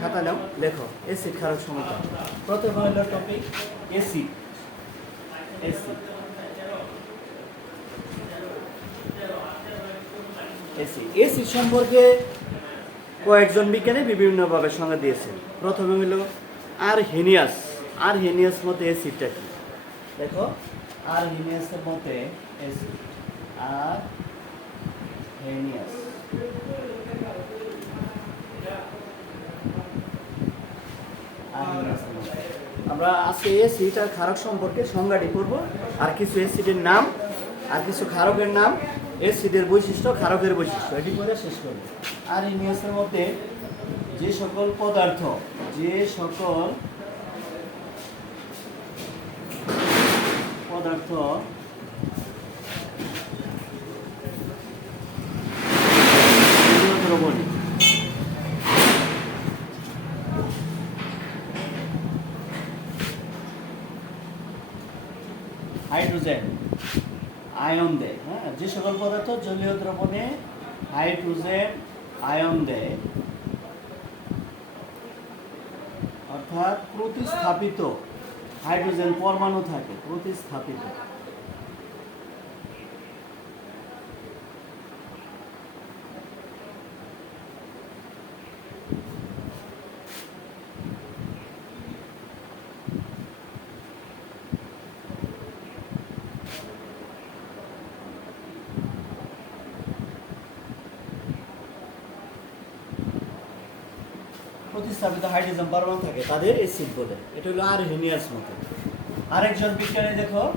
খাতা নাও, লেখো এসিড ক্ষারক সমতা প্রথমে হলো topic acid acid acid acid সম্পর্কে কয়েকজন বিজ্ঞানী বিভিন্নভাবে সংজ্ঞা দিয়েছেন। প্রথমে হলো আর হেনিয়াস আর হেনিয়াস মতে অ্যাসিডটা কি? দেখো আর হেনিয়াসের মতে অ্যাসিড আর হেনিয়াস। আমরা আজকে আর ক্ষারক সম্পর্কে সংজ্ঞাটি করব আর কিছু অ্যাসিডের নাম, আর কিছু ক্ষারকের নাম অ্যাসিডের বৈশিষ্ট্য ক্ষারকের বৈশিষ্ট্য, এটি করে শেষ করব। আর ইনিয়াসের মধ্যে যে সকল পদার্থ, যে সকল পদার্থ জলীয় দ্রবণে হাইড্রোজেন, আয়ন দেয় হ্যাঁ? যে সকল পদার্থ জলীয় দ্রবণে হাইড্রোজেন, আয়ন দেয়, অর্থাৎ প্রতিস্থাপিত হাইড্রোজেন পরমাণু থাকে, প্রতিস্থাপিত। প্রতিস্থাপিত হাইড্রোজেন পরমাণু থাকে, তাদের এসিড বলে। এটা হলো আর হেনিয়াস মতো। আরেকজন বিজ্ঞানী দেখো,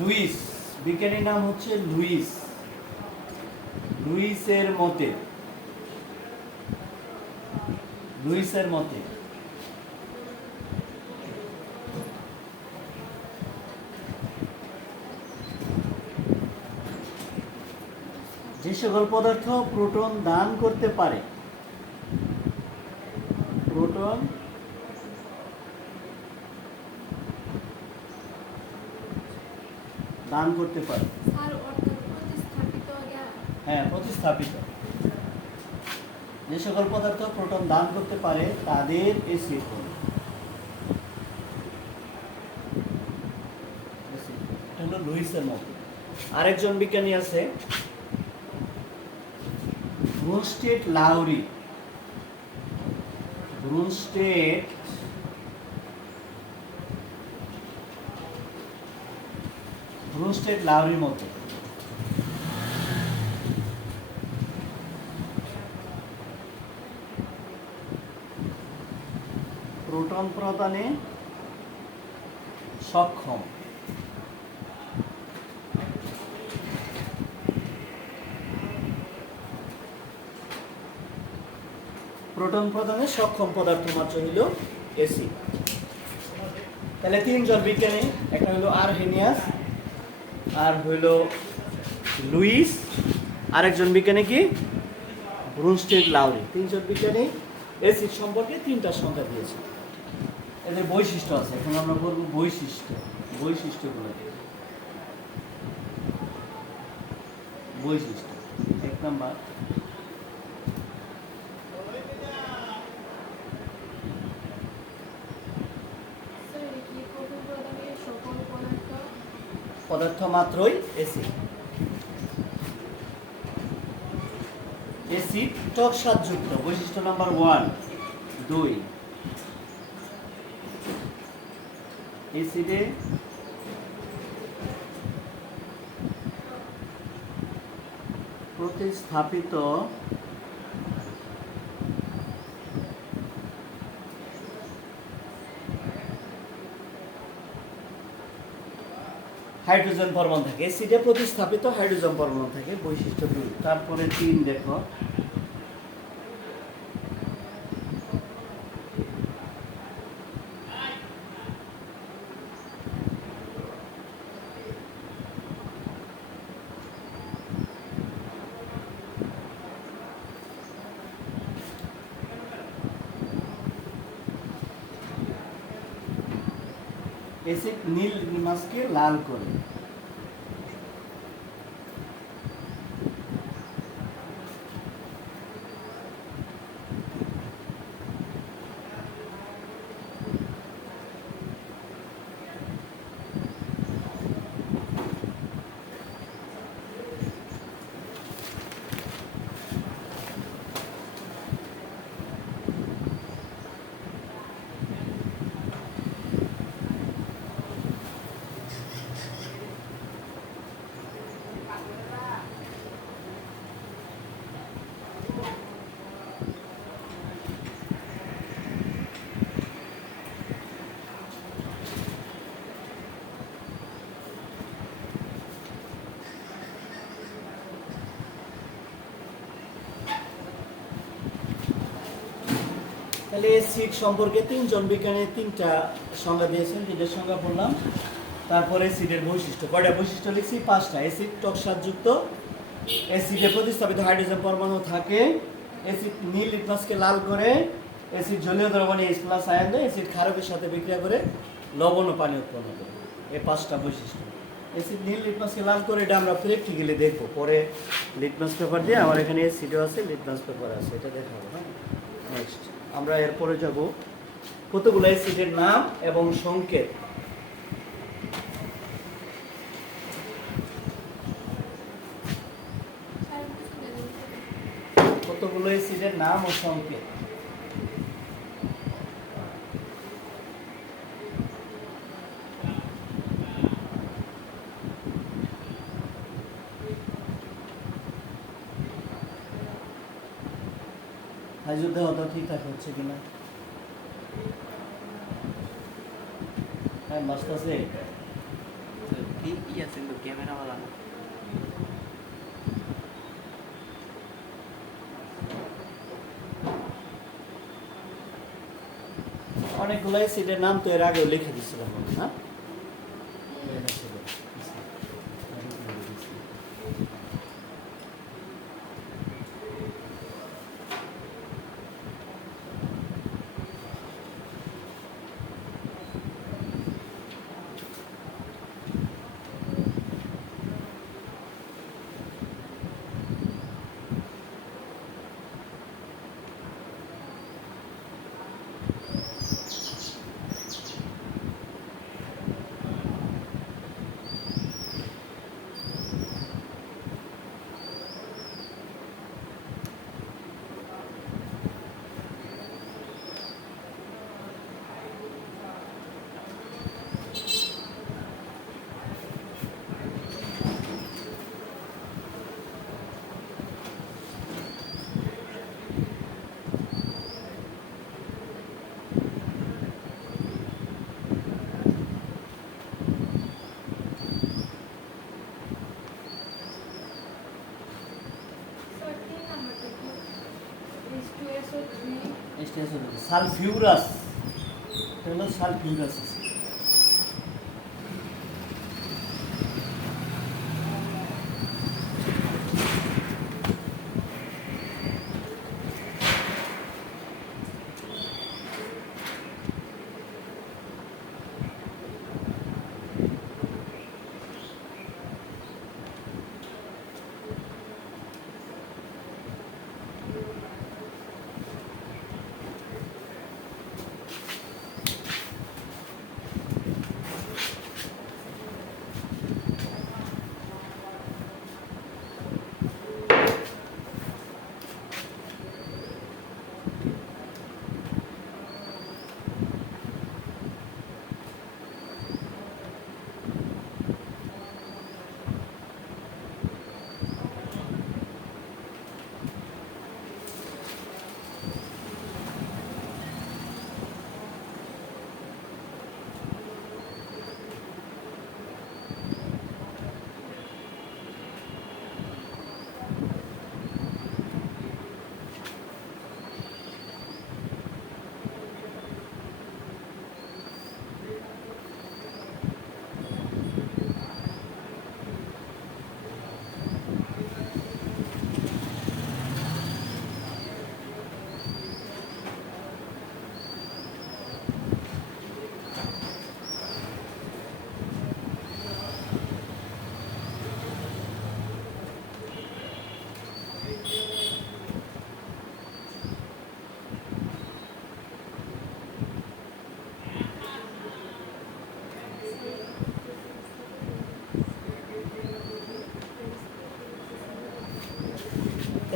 লুইস। বিজ্ঞানীর নাম হচ্ছে লুইস। লুইসের মতে। লুইসের মতে। যে সকল পদার্থ প্রোটন দান করতে পারে প্রোটন দান করতে পারে। হ্যাঁ প্রতিস্থাপিত। যে সকল পদার্থ প্রোটন দান করতে পারে তাদের। এটা হলো লুইসের মতো। আরেকজন বিজ্ঞানী আছে ব্রুনস্টেট লাউরি। ব্রুনস্টেট ব্রুনস্টেট লাউরির মতো প্রোটন প্রদানে সক্ষম প্রোটন প্রদানে সক্ষম পদার্থ মাত্র হইল এসি। তাহলে তিনজন বিজ্ঞানী, একটা হলো আর হেনিয়াস আর হইল লুইস, আরেকজন বিজ্ঞানী কি? ব্রুনস্টেড লাউরি। তিনজন বিজ্ঞানী এসিড সম্পর্কে তিনটা সংখ্যা দিয়েছে। এদের বৈশিষ্ট্য আছে, এখন আমরা বলব বৈশিষ্ট্য, বৈশিষ্ট্যগুলো বৈশিষ্ট্য, এক নাম্বার স্যার এটা কি প্রোটন প্রদানে সকল পদার্থ পদার্থ মাত্রই এসিড এসিড টক স্বাদযুক্ত বৈশিষ্ট্য নাম্বার ওয়ান দুই। এসিডে প্রতিস্থাপিত হাইড্রোজেন পরমাণু থাকে। এসিডে প্রতিস্থাপিত হাইড্রোজেন পরমাণু থাকে বৈশিষ্ট্য দুই তারপরে তিন দেখো। এসিড নীল মাছকে লাল করে। তাহলে অ্যাসিড সম্পর্কে তিনজন বিজ্ঞানী তিনটা সংজ্ঞা দিয়েছেন, তিনটা সংজ্ঞা বললাম তারপরে অ্যাসিডের বৈশিষ্ট্য, কয়টা বৈশিষ্ট্য লিখছি? পাঁচটা। অ্যাসিড টকসারযুক্ত এসিডে প্রতিস্থাপিত হাইড্রোজেন পরমাণু থাকে অ্যাসিড নীল লিটমাসকে লাল করে অ্যাসিড জলীয় দ্রবণে এইচ প্লাস আয়ন দেয়, এসিড খারকের সাথে বিক্রিয়া করে লবণ ও পানি উৎপন্ন করে। এই পাঁচটা বৈশিষ্ট্য। অ্যাসিড নীল লিটমাসকে লাল করে, এটা আমরা প্র্যাকটিক্যালি দেখব। পরে লিটমাস পেপার দিয়ে আমার এখানে অ্যাসিডও আছে, লিটমাস পেপার আছে, এটা দেখাবো হ্যাঁ। নেক্সট আমরা এরপরে যাব কতগুলো অ্যাসিডের নাম এবং সংকেত। কতগুলো অ্যাসিডের নাম ও সংকেত? হতো ঠিকঠাক হচ্ছে কিনা হ্যাঁ বাঁচতেছে তো ঠিক ই আছে কিন্তু ক্যামেরা वाला না। অনেকগুলো অ্যাসিডের নাম তো এর আগেও লিখে দিছিলাম হ্যাঁ? সালফিউরাস এটা হলো সালফিউরাস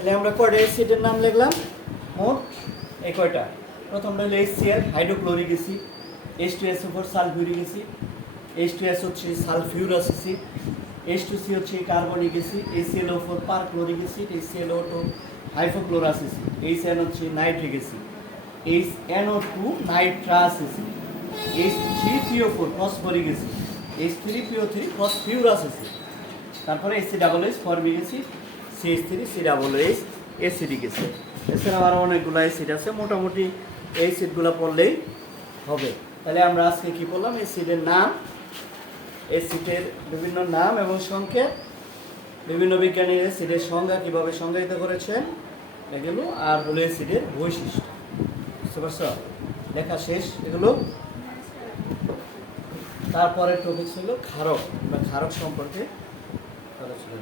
তাহলে আমরা কয়টা অ্যাসিডের নাম লিখলাম? মোট এই কয়টা? প্রথমটা হলো HCl hydrochloric acid H two SO four sulphuric acid H two S হচ্ছে sulphurous acid H two C হচ্ছে carbonic acid HClO four perchloric acid HClO two hypochlorous acid H N হচ্ছে nitric acid H NO two nitrous acid H three PO four phosphoric acid H three PO three phosphorous acid তারপরে AC double H formic acid CH three C double H acidic acid এছাড়াও আরও অনেকগুলো acid আছে। মোটামুটি এই সিটগুলো পড়লেই হবে। তাহলে আমরা আজকে কি পড়লাম? এই সিটের নাম এই সিটের বিভিন্ন নাম এবং সংক্ষেপ বিভিন্ন বিজ্ঞানীর সিটের সংজ্ঞা কীভাবে সংজ্ঞায়িত করেছেন? এগুলো আর হলো এই সিটের বৈশিষ্ট্য। বুঝতে পারছ? লেখা শেষ। এগুলো তারপরে টপিক ছিল ক্ষারক। বা ক্ষারক সম্পর্কে আলোচনা